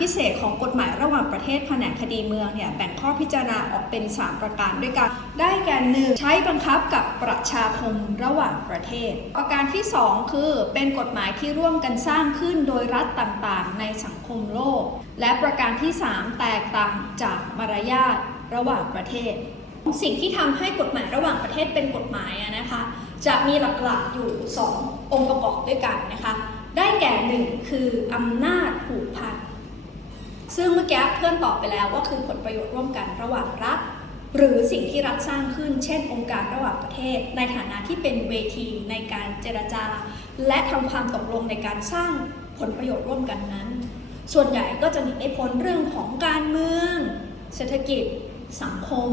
พิเศษของกฎหมายระหว่างประเทศแผนกคดีเมืองเนี่ยแบ่งข้อพิจารณาออกเป็น 3 ประการด้วยกันได้แก่หนึ่งใช้บังคับกับประชาคมระหว่างประเทศ ประการที่ 2 คือเป็นกฎหมายที่ร่วมกันสร้างขึ้นโดยรัฐต่างๆ ในสังคมโลก และประการที่ 3 แตกต่างจากมารยาทระหว่างประเทศ สิ่งที่ทำให้กฎหมายระหว่างประเทศเป็นกฎหมายนะคะ จะมีหลักๆอยู่ 2 องค์ประกอบด้วยกันนะคะได้แก่หนึ่งคืออำนาจผูกพัน ซึ่งเมื่อกี้เพื่อนตอบไปแล้วว่าคือผลประโยชน์ร่วมกันระหว่างรัฐ หรือสิ่งที่รัฐสร้างขึ้น เช่น องค์การระหว่างประเทศ ในฐานะที่เป็นเวทีในการเจรจา และทำความตกลงในการสร้างผลประโยชน์ร่วมกันนั้น ส่วนใหญ่ก็จะหนีไม่พ้นเรื่องของการเมือง เศรษฐกิจ สังคม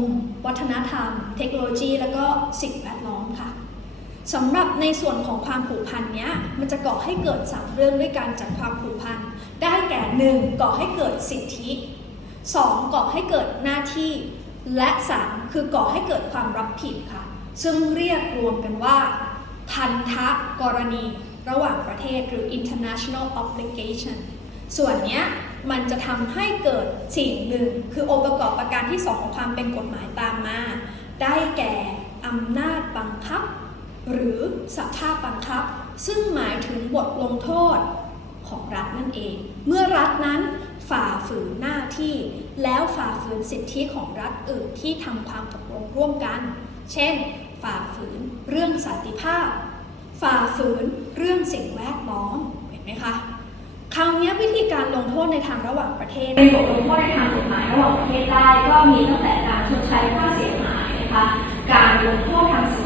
วัฒนธรรม เทคโนโลยี แล้วก็สิ่งแวดล้อม สำหรับในส่วนของความผูกพันเนี้ยมันจะก่อให้เกิดสามเรื่องด้วยการจัดความผูกพัน ได้แก่หนึ่งก่อให้เกิดสิทธิ 2. ก่อให้เกิดหน้าที่ และ 3. คือก่อให้เกิดความรับผิดค่ะ ซึ่งเรียกรวมกันว่า พันธะกรณี ระหว่างประเทศหรือ international obligation ส่วนเนี้ยมันจะทำให้เกิดสิ่งหนึ่ง คือองค์ประกอบประการที่ 2 ของความเป็นกฎหมายตามมา ได้แก่อำนาจบังคับ หรือสภาพบังคับ ซึ่งหมายถึงบทลงโทษของรัฐนั่นเอง เมื่อรัฐนั้นฝ่าฝืนหน้าที่ แล้วฝ่าฝืนสิทธิของรัฐอื่นที่ทำความตกลงร่วมกัน เช่น ฝ่าฝืนเรื่องสันติภาพ ฝ่าฝืนเรื่องสิ่งแวดล้อม เห็นไหมคะ คราวนี้วิธีการลงโทษในทางระหว่างประเทศเป็นบทลงโทษในทางกฎหมายระหว่างประเทศได้ก็มีตั้งแต่การชดใช้ค่าเสียหายนะคะ การลงโทษทางเศรษ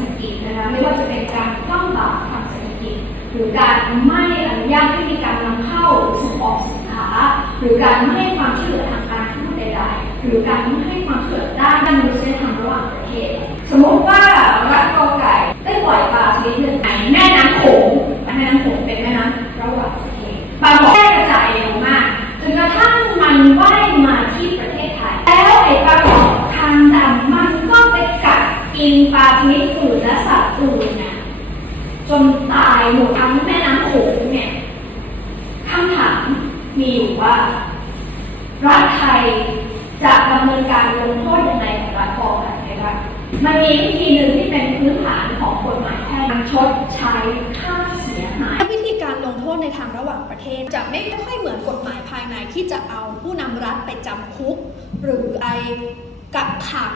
ฐกิ นะไม่ว่าจะเป็นการคว่ำบาตรทางเศรษฐกิจหรือการไม่อนุญาตให้มีการนำเข้าส่งออกสินค้า หรือการไม่ให้ความช่วยเหลือทางการทูตใดๆหรือการไม่ให้ความช่วยเหลือด้านมนุษยธรรมระหว่างประเทศ สมมติว่ารัฐกอไก่ได้ปล่อยปลาชนิดหนึ่งในแม่น้ำโขงแม่น้ำโขงเป็นแม่น้ำระหว่างประเทศปลาบอกแพร่กระจายเร็วมากจนกระทั่งมันว่ายมาที่ประเทศไทย แล้วไอ้ปลาบอกทางดำมันก็ไปกัดกินปลาชนิดอื่นและสัตว์อื่นนะจนตายหมดทั้งแม่น้ำโขงเนี่ยคำถามมีอยู่ว่า รัฐไทยจะดำเนินการลงโทษยังไงกับรัฐกอไก่บ้างมันมีวิธีหนึ่งที่เป็นพื้นฐานของกฎหมายแพ่งชดใช้ค่าาย วิธีการลงโทษในทางระหว่างประเทศ จะไม่ค่อยเหมือนกฎหมายภายในที่จะเอาผู้นำรัฐไปจำคุก หรือไปกักขัง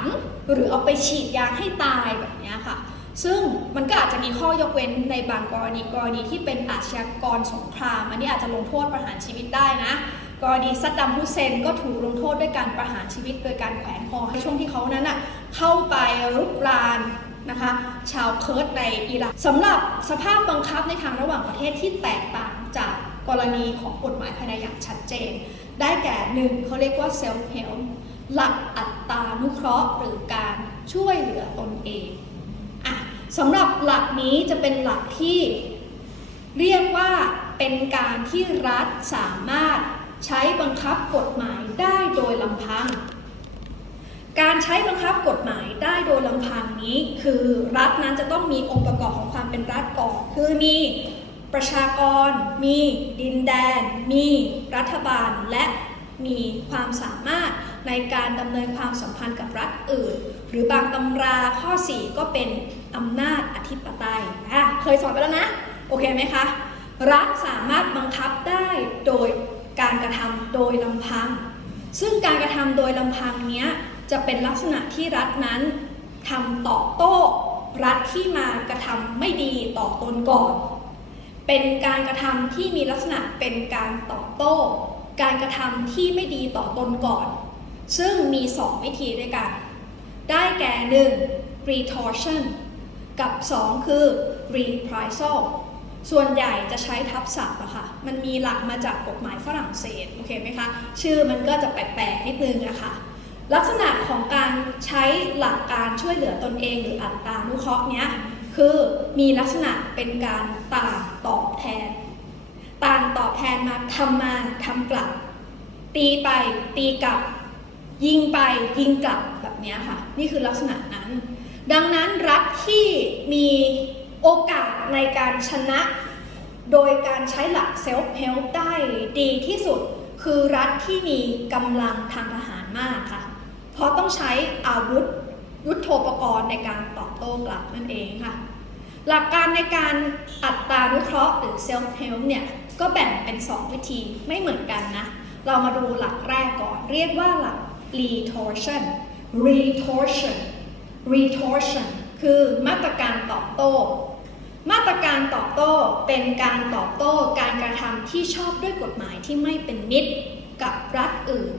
หรือเอาไปฉีดยาให้ตายแบบนี้ค่ะ ซึ่งมันก็อาจจะมีข้อยกเว้นในบางกรณีกรณีที่เป็นอาชญากรสงคราม อันนี้อาจจะลงโทษประหารชีวิตได้นะกรณีซัดดัมฮุเซนก็ถูกลงโทษด้วยการประหารชีวิตโดยการแขวนคอให้ช่วงที่เขานั้นน่ะเข้าไปรุกราน นะคะ ชาวเคิร์ดในอิรักสำหรับสภาพบังคับในทางระหว่างประเทศที่แตกต่างจากกรณีของกฎหมายภายในอย่างชัดเจน ได้แก่หนึ่งเขาเรียกว่า self help หลักอัตตานุเคราะห์ หรือการช่วยเหลือตนเองอะสำหรับหลักนี้จะเป็นหลักที่เรียกว่าเป็นการที่รัฐสามารถใช้บังคับกฎหมายได้โดยลำพัง การใช้บังคับกฎหมายได้โดยลำพังนี้ คือรัฐนั้นจะต้องมีองค์ประกอบของความเป็นรัฐก่อนคือมีประชากร มีดินแดน มีรัฐบาล และมีความสามารถในการดำเนินความสัมพันธ์กับรัฐอื่น หรือบางตำราข้อ 4 ก็เป็นอำนาจอธิปไตยอะเคยสอนไปแล้วนะ โอเคไหมคะ รัฐสามารถบังคับได้โดยการกระทำโดยลำพัง ซึ่งการกระทำโดยลำพังเนี้ย จะเป็นลักษณะที่รัฐนั้นทำตอบโต้รัฐที่มากระทำไม่ดีต่อตนก่อน เป็นการกระทำที่มีลักษณะเป็นการตอบโต้ การกระทำที่ไม่ดีต่อตนก่อน ซึ่งมี 2 วิธีด้วยกัน ได้แก่ 1. retortion กับ 2 คือ reprisal ส่วนใหญ่จะใช้ทับศัพท์อะค่ะ มันมีหลักมาจากกฎหมายฝรั่งเศส โอเคไหมคะ ชื่อมันก็จะแปลกๆนิดนึงอะค่ะ ลักษณะของการใช้หลักการช่วยเหลือตนเองหรืออัตตานุเคราะห์เนี้ยคือมีลักษณะเป็นการต่างตอบแทน ต่างตอบแทนมาทำมาทำกลับ ตีไปตีกลับ ยิงไปยิงกลับแบบเนี้ยค่ะ นี่คือลักษณะนั้น ดังนั้นรัฐที่มีโอกาสในการชนะ โดยการใช้หลักเซลฟ์เฮลป์ได้ดีที่สุด คือรัฐที่มีกำลังทางทหารมากค่ะ เพราะต้องใช้อาวุธยุทโธปกรณ์ในการตอบโต้กลับนั่นเองค่ะ หลักการในการอัตรานุเคราะห์หรือ self help เนี่ยก็แบ่งเป็น 2 วิธีไม่เหมือนกันนะ เรามาดูหลักแรกก่อน เรียกว่าหลัก retorsion retortion retortion คือมาตรการตอบโต้ มาตรการตอบโต้เป็นการตอบโต้การกระทำที่ชอบด้วยกฎหมายที่ไม่เป็นมิตรกับรัฐอื่น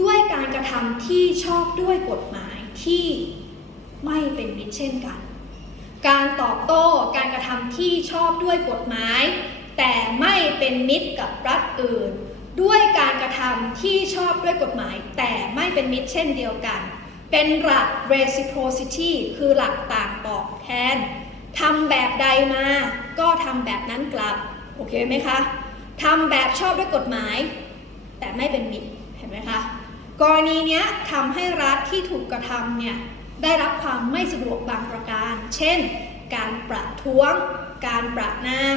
ด้วยการกระทำที่ชอบด้วยกฎหมายที่ไม่เป็นมิตรเช่นกัน การตอบโต้การกระทำที่ชอบด้วยกฎหมาย แต่ไม่เป็นมิตรกับรัฐอื่น ด้วยการกระทำที่ชอบด้วยกฎหมาย แต่ไม่เป็นมิตรเช่นเดียวกัน เป็นหลัก reciprocity คือหลักต่างตอบแทนทำแบบใดมา ก็ทำแบบนั้นกลับ โอเคไหมคะทำแบบชอบด้วยกฎหมาย แต่ไม่เป็นมิตร เห็นไหมคะ กรณีนี้ทำให้รัฐที่ถูกกระทำเนี่ยได้รับความไม่สะดวกบางประการ เช่น การประท้วง การประนาม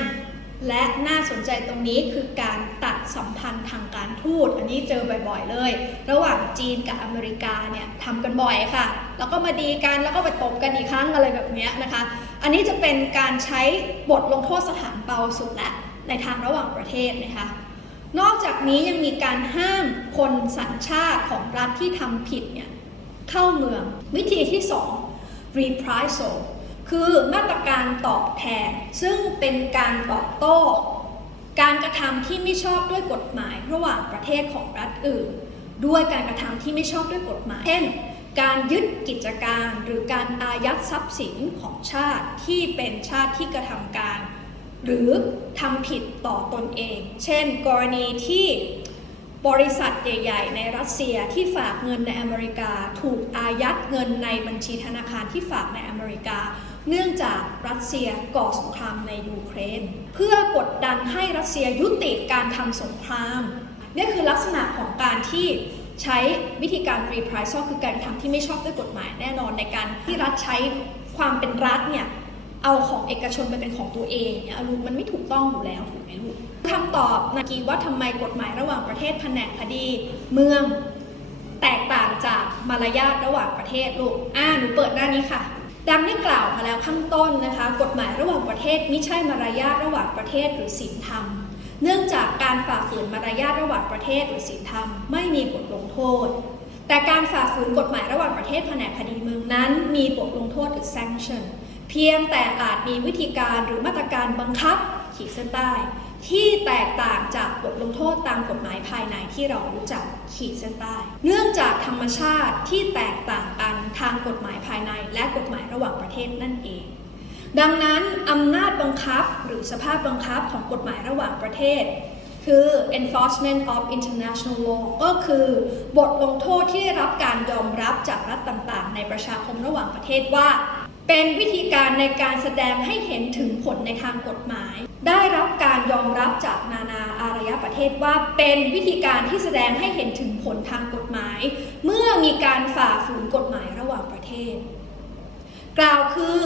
และน่าสนใจตรงนี้คือการตัดสัมพันธ์ทางการทูต อันนี้เจอบ่อยๆเลย ระหว่างจีนกับอเมริกาเนี่ยทำกันบ่อยค่ะ แล้วก็มาดีกัน แล้วก็ไปตบกันอีกครั้งอะไรแบบนี้นะคะ อันนี้จะเป็นการใช้บทลงโทษสถานเบาสุดและในทางระหว่างประเทศนะคะ นอกจากนี้ยังมีการห้ามคนสัญชาติของรัฐที่ทำผิดเนี่ยเข้าเมือง วิธีที่ 2 reprisal คือมาตรการตอบแทน ซึ่งเป็นการตอบโต้ การกระทำที่ไม่ชอบด้วยกฎหมาย ระหว่างประเทศของรัฐอื่น ด้วยการกระทำที่ไม่ชอบด้วยกฎหมาย เช่น การยึดกิจการหรือการอายัดทรัพย์สินของชาติที่เป็นชาติที่กระทำการ หรือทำผิดต่อตนเอง เช่น กรณีที่บริษัทใหญ่ ๆ ในรัสเซียที่ฝากเงินในอเมริกา ถูกอายัดเงินในบัญชีธนาคารที่ฝากในอเมริกา เนื่องจากรัสเซียก่อสงครามในยูเครน เพื่อกดดันให้รัสเซียยุติการทำสงครามนี่คือลักษณะของการที่ใช้วิธีการ reprisal คือการทำที่ไม่ชอบด้วยกฎหมายแน่นอนในการที่รัฐใช้ความเป็นรัฐเนี่ย เอาของเอกชนไปเป็นของตัวเองเนี่ยลูกมันไม่ถูกต้องอยู่แล้วถูกไหมลูกคำตอบนากีว่าทำไมกฎหมายระหว่างประเทศแผนกคดี เมือง แตกต่างจากมารยาทระหว่างประเทศลูกอ่าหนูเปิดหน้านี้ค่ะ ดังได้กล่าวมาแล้วข้างต้นนะคะ กฎหมายระหว่างประเทศไม่ใช่มารยาทระหว่างประเทศหรือศีลธรรม เนื่องจากการฝ่าฝืนมารยาทระหว่างประเทศหรือศีลธรรมไม่มีบทลงโทษ แต่การฝ่าฝืนกฎหมายระหว่างประเทศแผนกคดีเมืองนั้น มีบทลงโทษหรือ sanction เพียงแต่อาจมีวิธีการหรือมาตรการบังคับขีดเส้นใต้ ที่แตกต่างจากบทลงโทษตามกฎหมายภายในที่เรารู้จักขีดเส้นใต้ เนื่องจากธรรมชาติที่แตกต่างกันทางกฎหมายภายในและกฎหมายระหว่างประเทศนั่นเอง ดังนั้นอำนาจบังคับหรือสภาพบังคับของกฎหมายระหว่างประเทศคือ enforcement of international law ก็คือบทลงโทษที่ได้รับการยอมรับจากรัฐต่างๆ ในประชาคมระหว่างประเทศว่า เป็นวิธีการในการแสดงให้เห็นถึงผลในทางกฎหมาย ได้รับการยอมรับจากนานาอารยประเทศว่าเป็นวิธีการที่แสดงให้เห็นถึงผลทางกฎหมาย เมื่อมีการฝ่าฝืนกฎหมายระหว่างประเทศ กล่าวคือ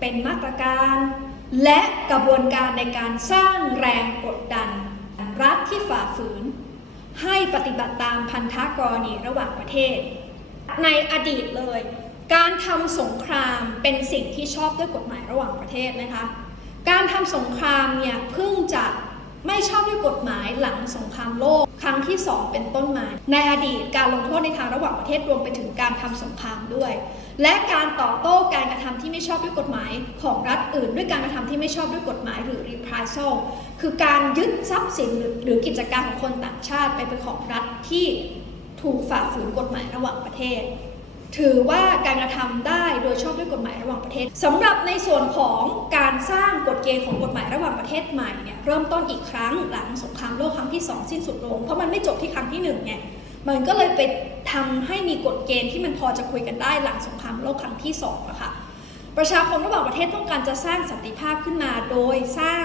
เป็นมาตรการ และกระบวนการในการสร้างแรงกดดัน รัฐที่ฝ่าฝืน ให้ปฏิบัติตามพันธกรณีระหว่างประเทศ ในอดีตเลย การทำสงครามเป็นสิ่งที่ชอบด้วยกฎหมายระหว่างประเทศนะคะ การทำสงครามเนี่ยเพิ่งจะไม่ชอบด้วยกฎหมายหลังสงครามโลกครั้งที่ 2 เป็นต้นมา ในอดีตการลงโทษในทางระหว่างประเทศรวมไปถึงการทำสงครามด้วย และการตอบโต้การกระทำที่ไม่ชอบด้วยกฎหมายของรัฐอื่น ด้วยการกระทำที่ไม่ชอบด้วยกฎหมายหรือ reprisal คือการยึดทรัพย์สินหรือกิจการของคนต่างชาติไปเป็นของรัฐที่ถูกฝ่าฝืนกฎหมายระหว่างประเทศ ถือว่าการกระทำได้โดยชอบด้วยกฎหมายระหว่างประเทศสำหรับในส่วนของการสร้างกฎเกณฑ์ของกฎหมายระหว่างประเทศใหม่เนี่ยเริ่มต้นอีกครั้งหลังสงครามโลกครั้งที่สองสิ้นสุดลง เพราะมันไม่จบที่ครั้งที่หนึ่งไงมันก็เลยไปทำให้มีกฎเกณฑ์ที่มันพอจะคุยกันได้หลังสงครามโลกครั้งที่สองอะค่ะประชาคมระหว่างประเทศต้องการจะสร้างสันติภาพขึ้นมา โดยสร้าง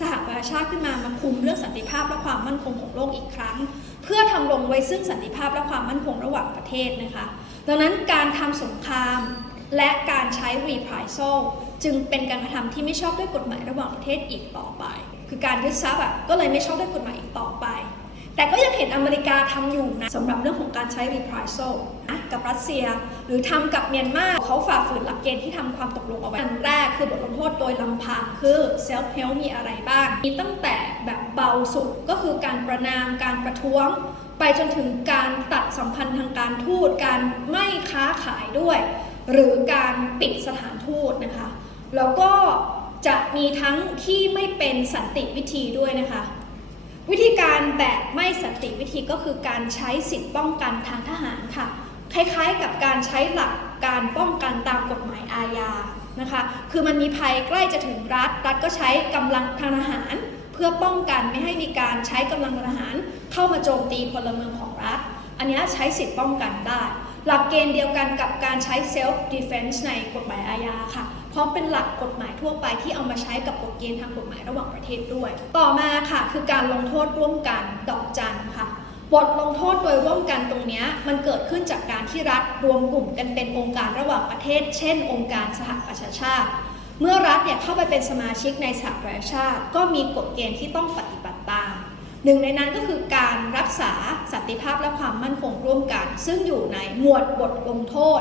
สหประชาชาติขึ้นมามาคุมเรื่องสันติภาพและความมั่นคงของโลกอีกครั้ง เพื่อทำลงไว้ซึ่งสันติภาพและความมั่นคงระหว่างประเทศนะคะ ดังนั้นการทำสงคราม และการใช้ reprisal จึงเป็นการกระทำที่ไม่ชอบด้วยกฎหมายระหว่างประเทศอีกต่อไป คือการยึดทรัพย์อะก็เลยไม่ชอบด้วยกฎหมายอีกต่อไป แต่ก็ยังเห็นอเมริกาทำอยู่นะสำหรับเรื่องของการใช้ reprisal นะ กับรัสเซีย หรือทำกับเมียนมาเขาฝ่าฝืนหลักเกณฑ์ที่ทำความตกลงเอาไว้อันแรกคือบทลงโทษโดยลำพังคือ self help มีอะไรบ้าง มีตั้งแต่แบบเบาสุดก็คือการประนามการประท้วง ไปจนถึงการตัดสัมพันธ์ทางการทูตการไม่ค้าขายด้วย หรือการปิดสถานทูตนะคะ แล้วก็จะมีทั้งที่ไม่เป็นสันติวิธีด้วยนะคะ วิธีการแบบไม่สันติวิธีก็คือการใช้สิทธิป้องกันทางทหารค่ะ คล้ายๆกับการใช้หลักการป้องกันตามกฎหมายอาญานะคะ คือมันมีภัยใกล้จะถึงรัฐ รัฐก็ใช้กำลังทางทหาร เพื่อป้องกันไม่ให้มีการใช้กำลังทหาร เข้ามาโจมตีพลเมืองของรัฐ อันนี้ใช้สิทธิป้องกันได้ หลักเกณฑ์เดียวกันกับการใช้ self defense ในกฎหมายอาญาค่ะ เพราะเป็นหลักกฎหมายทั่วไปที่เอามาใช้กับกฎเกณฑ์ทางกฎหมายระหว่างประเทศด้วย ต่อมาค่ะคือการลงโทษร่วมกันดอกจันค่ะ บทลงโทษโดยร่วมกันตรงนี้มันเกิดขึ้นจากการที่รัฐรวมกลุ่มกันเป็นองค์การระหว่างประเทศ เช่น องค์การสหประชาชาติ เมื่อรัฐเนี่ยเข้าไปเป็นสมาชิกในสหประชาชาติ ก็มีกฎเกณฑ์ที่ต้องปฏิบัติตาม หนึ่งในนั้นก็คือการรักษาสันติภาพและความมั่นคงร่วมกัน ซึ่งอยู่ในหมวดบทลงโทษ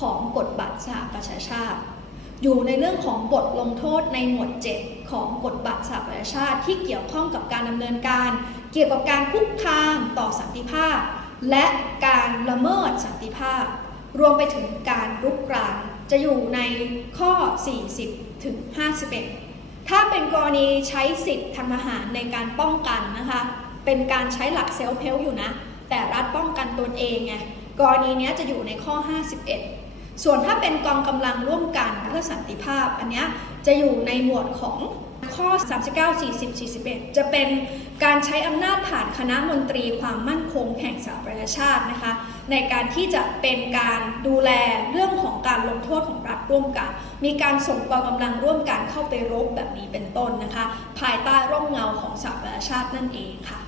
ของกฎบัตรสหประชาชาติ อยู่ในเรื่องของบทลงโทษในหมวด 7 ของกฎบัตรสหประชาชาติที่เกี่ยวข้องกับการดำเนินการ เกี่ยวกับการคุกคามต่อสันติภาพ และการละเมิดสันติภาพ รวมไปถึงการรุกรานจะอยู่ในข้อ 40 ถึง 51 ถ้าเป็นกรณีใช้สิทธิ์ทางทหารในการป้องกันนะคะ เป็นการใช้หลักเซลฟ์เพลอยู่นะ แต่รัฐป้องกันตนเองไง กรณีนี้จะอยู่ในข้อ 51 ส่วนถ้าเป็นกองกำลังร่วมกันเพื่อสันติภาพ อันนี้จะอยู่ในหมวดของข้อ 39 40 41 จะเป็น การใช้อำนาจผ่านคณะมนตรีความมั่นคงแห่งสหประชาชาตินะคะ ในการที่จะเป็นการดูแลเรื่องของการลงโทษของรัฐร่วมกัน มีการส่งกองกำลังร่วมกันเข้าไปรบแบบนี้เป็นต้นนะคะ ภายใต้ร่มเงาของสหประชาชาตินั่นเองค่ะ